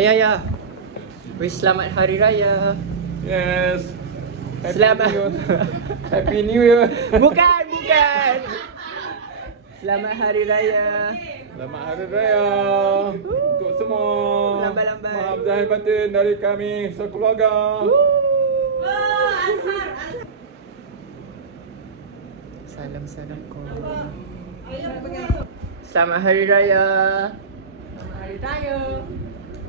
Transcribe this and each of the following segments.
Hai Ayah. Wish selamat hari raya. Yes. Selamat Happy New Year. Bukan. Selamat hari raya. Selamat hari raya untuk semua. Lambai-lambai. Maaf zahir batin dari kami sekeluarga. Salam-salamku. Selamat hari raya. Selamat hari raya.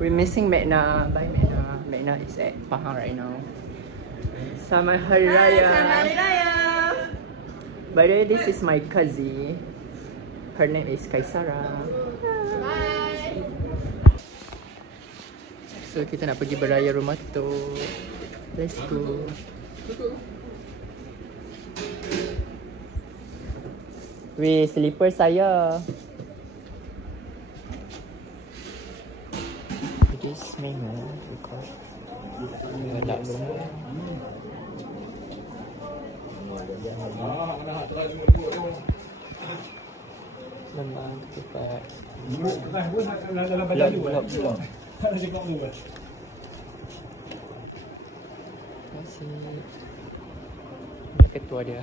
We're missing Mekna. Bye Mekna. Mekna is at Pahang right now. Selamat hari raya. Selamat hari raya. By the way, this is my cousin. Her name is Kaisara. Bye. So kita nak pergi beraya rumah tu. Let's go. Weh, slipper saya. This menu because tak memang cepat. Belum. Terima kasih. Ini ketua dia.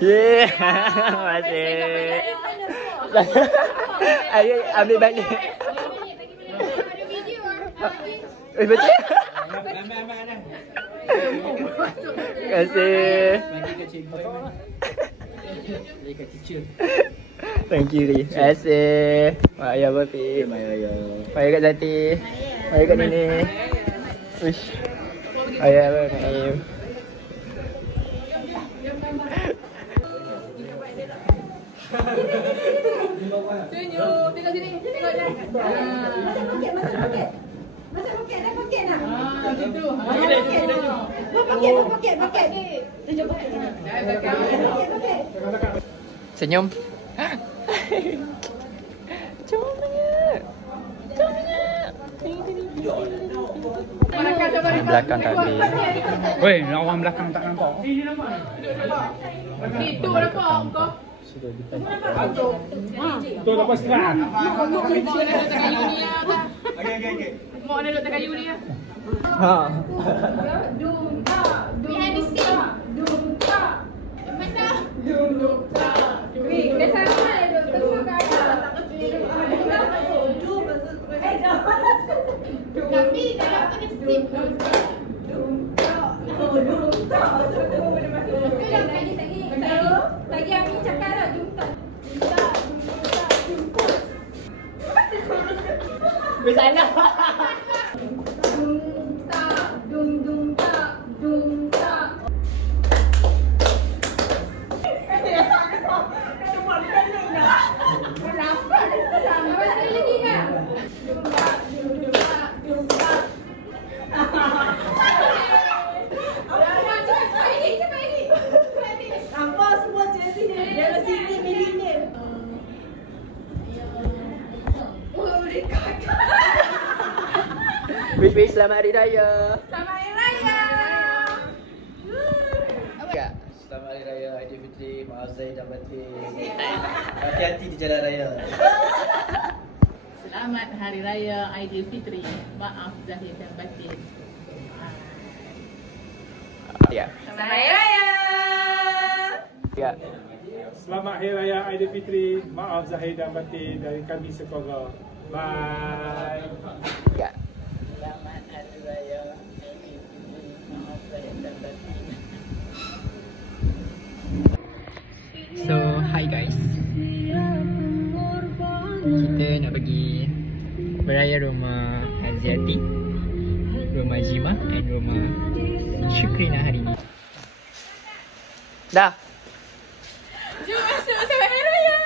Yeah, masih. Ayo ambil balik. Betul? Terima kasih. Thank you, Ri. Terima kasih. Mak ayah Bapi. Mak ayah Kak Zati. Mak ayah Kak Nini. Wish. Ayah Bapi. Senyum. Tengok sini. Tengok dia. Masuk poket dah poket nak. Gitu. Poket. Tunjuk poket. Poket. Senyum. Comelnya. Belakang tadi. Weh, orang belakang tak nampak. Itu nampak kau. Tu lepas sekarang. Mak ni letak kayu ni lah. Ha. Behind the scene. Mana? Dia sama dia tengok kat atas. Tapi dalam tu dia steam. Lagi Ami cakap lah jumpa. Bersalah. Dum tak. Lagi kan? Dum tak. Cepat ini. Nampak semua jersey dia. Dia mesti milenial. Wish selamat hari raya. Selamat Hari Raya. Ya. Selamat Hari Raya Aidilfitri, maaf zahir dan batin. Hati-hati di jalan raya. Selamat Hari Raya Aidilfitri. Maaf zahir dan batin. Ya. Selamat Hari Raya. Ya. Selamat Hari Raya Aidilfitri. Maaf zahir dan batin dari kami sekeluarga. Bye. Ya. Selamat Hari Raya Aidilfitri. Maaf zahir dan batin. So, hi guys. Kita nak pergi beraya rumah Aziati, rumah Jima dan rumah Syukrina hari ni. Dah. Jom masuk selamat Hari Raya.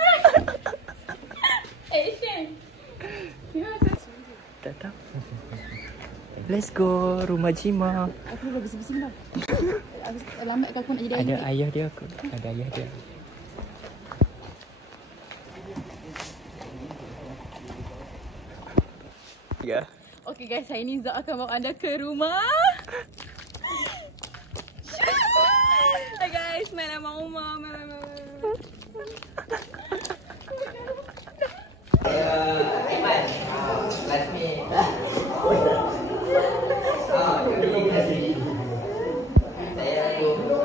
Action. Tak tahu. Let's go rumah Jima. Aku dah bersih-bersih dah. Lambat ke aku nak jadi Ada ayah dia aku. Ada ayah dia. Okay guys, hari ni Zak akan bawa anda ke rumah Smile Abang Umar. Aiman, classmate. Saya dulu.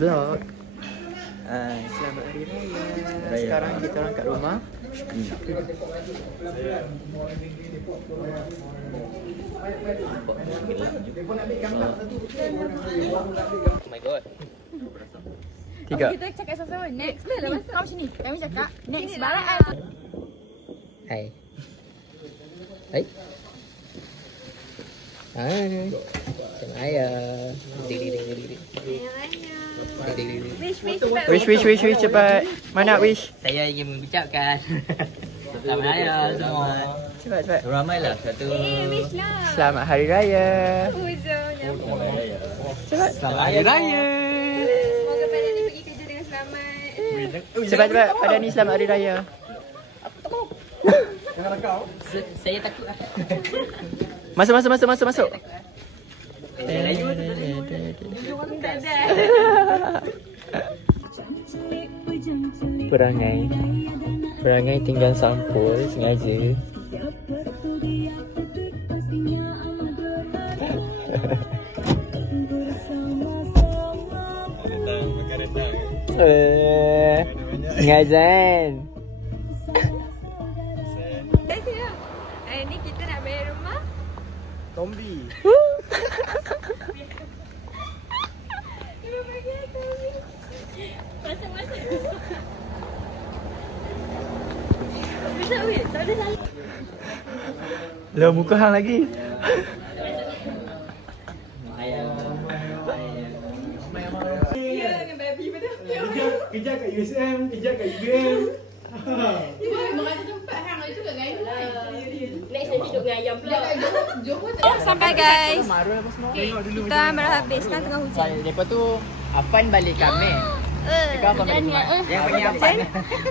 Vlog. Selamat Hari Raya. Sekarang kita orang kat rumah. Oh my god. Tiga. Kita cakap sama-sama. Next. Lepas kau macam ni. Kami cakap next barang. Hai. Hai. Hai. Saya. Wish cepat. Mana wish? Saya ingin mengucapkan Selamat Hari Raya semua. Cepat. Ramailah satu. Wish lah. Selamat Hari Raya. Cepat. Selamat Hari Raya. Semoga pada ni pergi kerja dengan selamat. Cepat. Pada ni selamat Hari Raya. Saya takut lah. Masuk. Perangai tinggal sampul sengaja. Sengaja kan. Hari ni kita nak bayar rumah. Kombi. Lah muka hang lagi. Kejap kat USM, kejap kat UGM. Sampai guys. Kita baru habis kan tengah hujan. Lepas tu Afan balik kami. Kau apa balik? Yang punya Afan.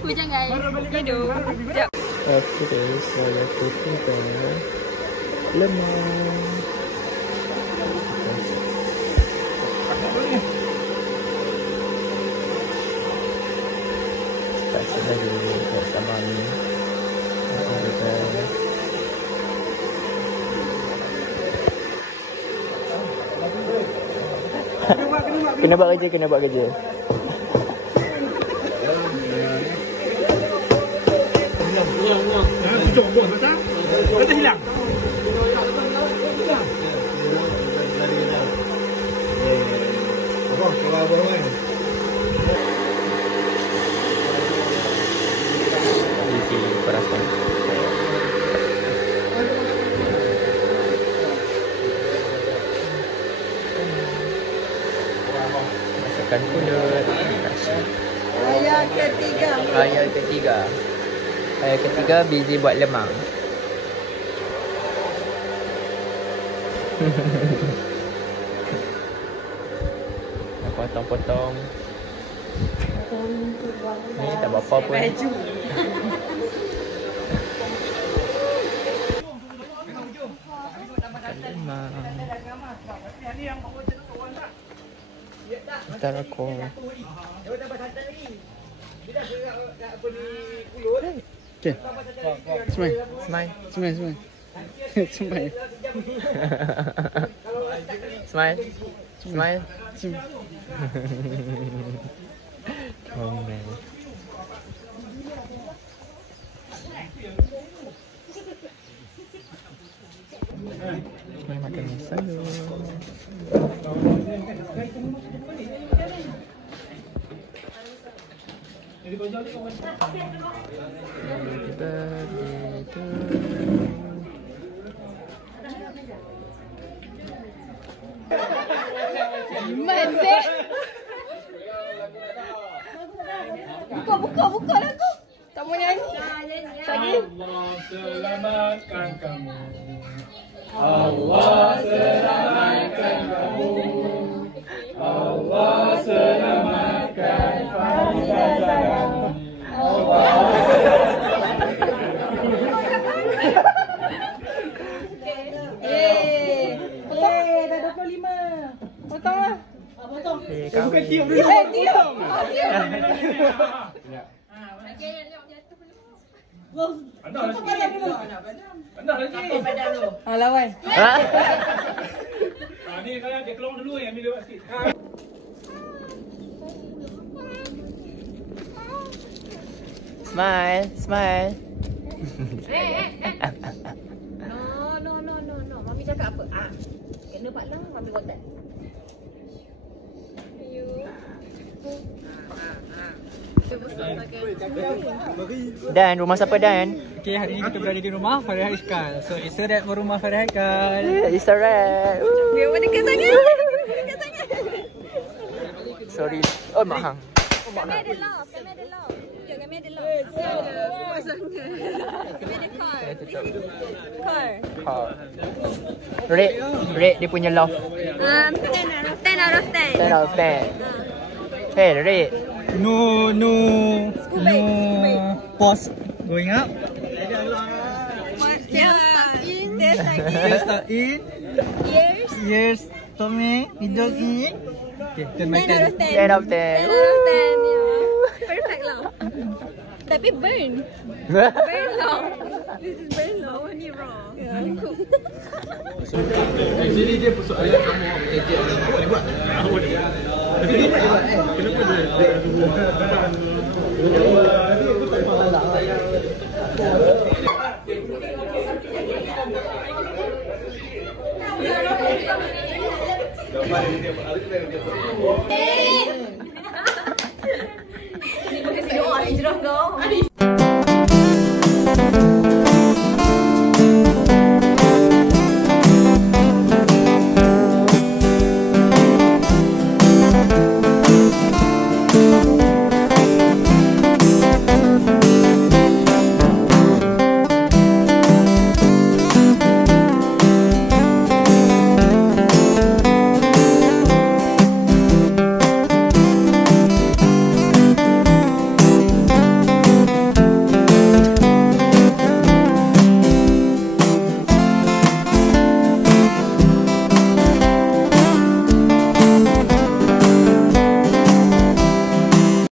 Hujan guys. Tidur. Terus saya putihkan lemon. Kasih lagi bersama ni. Kena buat kerja. Buang pasal. Kata hilang. Isi perasaan saya. Masukkan pulut. Raya ketiga busy buat lemang. Potong-potong. Ni tak apa-apa pun. Lemang. Ntar aku okay. Smile. Comel. Mari makan selalu. Buka lagu. Tak mau nyanyi. Allah selamatkan kamu. Allah selamatkan kamu. Allah selamatkan Fahizah. Allah Anda lagi. Anda lagi. Alah wai. Ni kalau dia keluar dulu yang ambil sikit. Smile, smile. No. Mami cakap apa? Kena Pak Lang, Mami kontak. Dan rumah siapa Dan? Okay, hari ni kita berada di rumah Farah Haikal. So, it's a wrap for rumah Farah Haikal. It's a wrap. Dia pun dekat sangat. Sorry. Oh, mahang. Kami ada love. Sekejap, kami ada love. Kami ada car. This is car. Rate dia punya love. 10 out of 10. 10 out of 10. Hey, rate. No pause going up. They're stuck in. Ears, tummy, middle ear. Okay, turn my 10 out of 10. 10 out of 10. 10 out of 10, yeah. Perfect lah. Tapi burn long. This is burn long, only raw. Cook. Actually dia persoalan kamu kejap. Boleh buat. Kenapa dia?